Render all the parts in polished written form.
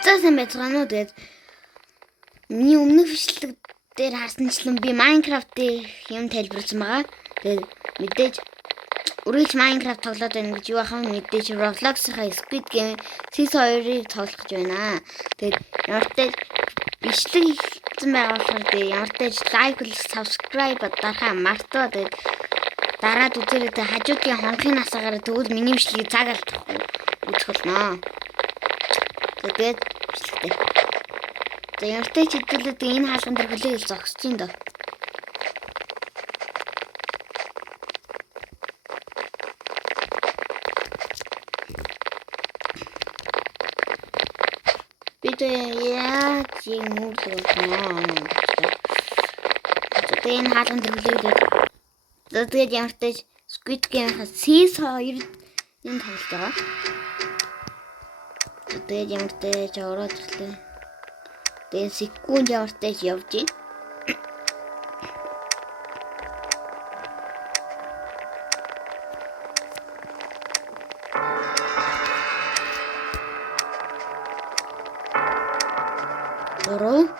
Цаасан байцгаануу тэгээд миний өмнөх бичлэг дээр харсанчлан би Minecraft-ийн юм тайлбарласан байгаа. Тэгээд мэдээж үргэлж Minecraft тоглоод байна гэж юу ахаа мэдээж Roblox-ийн Squid Game Season 2-ыг тоглох гэж байна. Тэгээд ямартай бичлэг хийсэн байгаа болохоор тэгээд ямартай лайк, subscribe дарахаа мартаа. Тэгээд дараад үзээрэй. Хажуудын хонхын насаагаар тэгвэл миний бичлэгийг цаг алдахгүй үзэх болно. Тэгээд бичлэгтэй. За ямартай ч хэдүүлээд энэ хаалган дээр хүлээл зогсож юм даа. Бид яаж юм уурлах вэ? Тэгээд энэ хаалган дээр хүлээл. За тэгээд ямартай Squid Game Season 2 энэ тоглож байгаа. Тэгээд ямартай ч ороод ирлээ. Тэгээд секунд ямартай ч явж байна. Ороо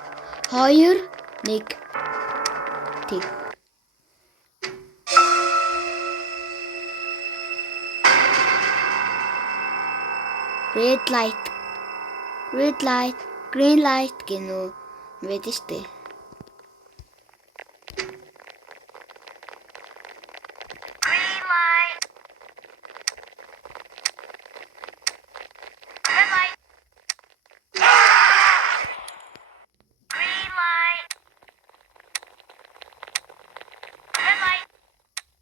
2 1 тэг. Red light, green light гэнэ мэдэн штэ. Green light. Red light. Green light. Red light. Green light. Red light.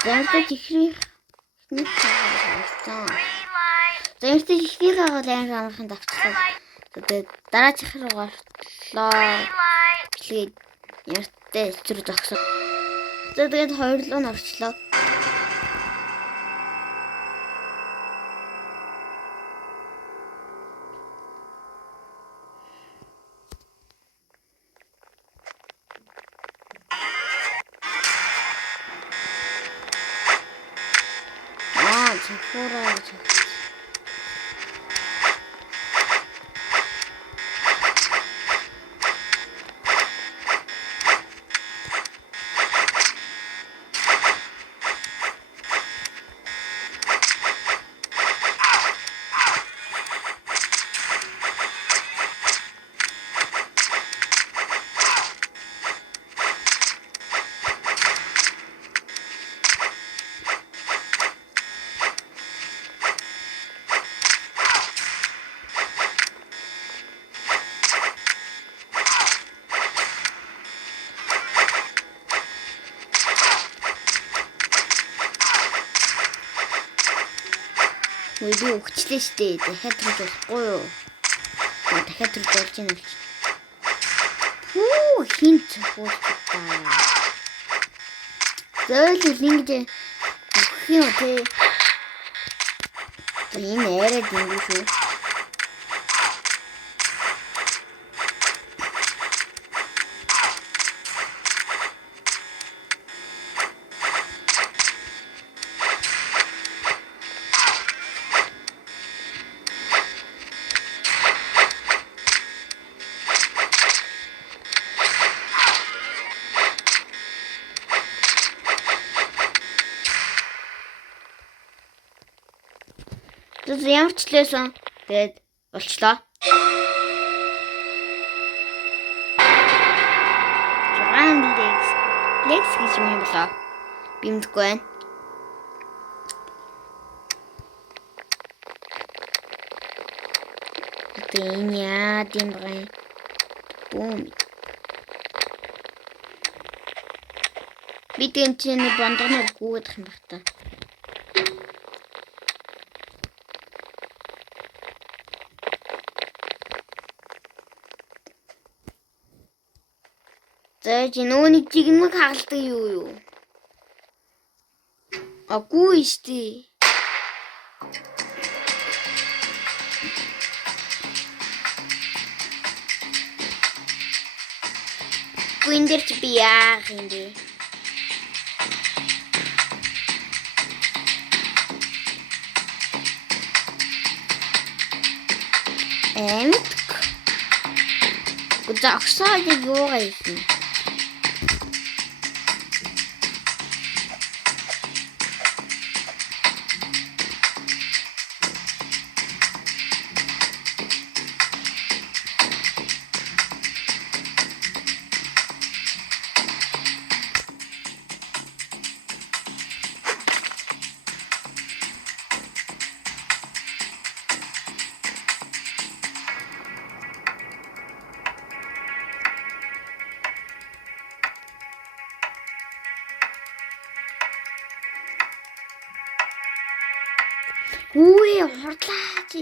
Заримдаа ихрийн нэг цаасан. Заримдаа ихрийн хаалгын амархан давчлаа. Тэгээд дараа чихэр горлоо. Бичлэгийг ярттай өчрө зогсоо. Тэгээд хоёрлоо нь орчлоо. Захураа. Би өгчлээ штэ. Дахиад төрж болохгүй юу? Дахиад төрж болж юм л. Хин цохолтой. Зөөл ингэж өгөх юм те. Энэ яриад юм шүү. Тэс ямар ч лээсэн тэгээд болчлоо. 6 лекс гэж юм болоо. Би мэдгүй байна. Тэгээд яа тийм бай. Бум. Би тэнцэн бондгоноор гүйдэх юм байна та. За чинөөний жигмэг хагалдаг юу? Агүй штий. Тэгэхгүй энэ дээр чи би яах юм бэ? Мэдгүй. Зогсоо яг юугаа хийсэн. Үгүй хурлаач.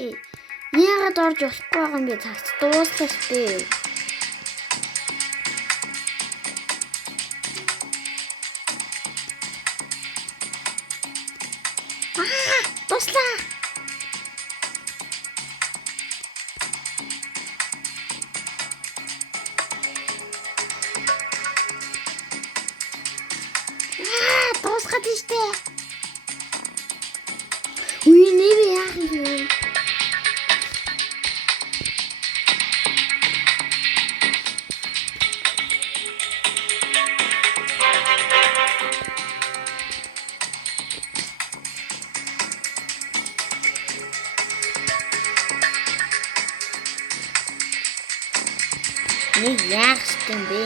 Яагаад орж болохгүй байгаа юм бэ? Цагт дууслаа штэ. Дуслаа. Дуусгаад штэ. Үгүй нэр яах юм бэ? Нэг яах юм бэ?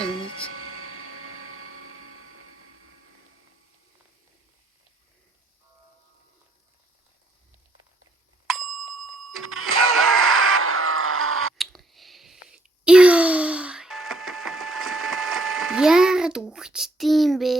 Яагаад үхчихдийм бэ?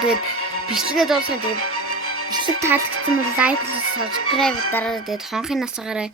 Тэгээд бичлэгээ дуусгаад бичлэг таалагдсан бол лайк, subscribe дараарай. Тэгээд хонхын насаараа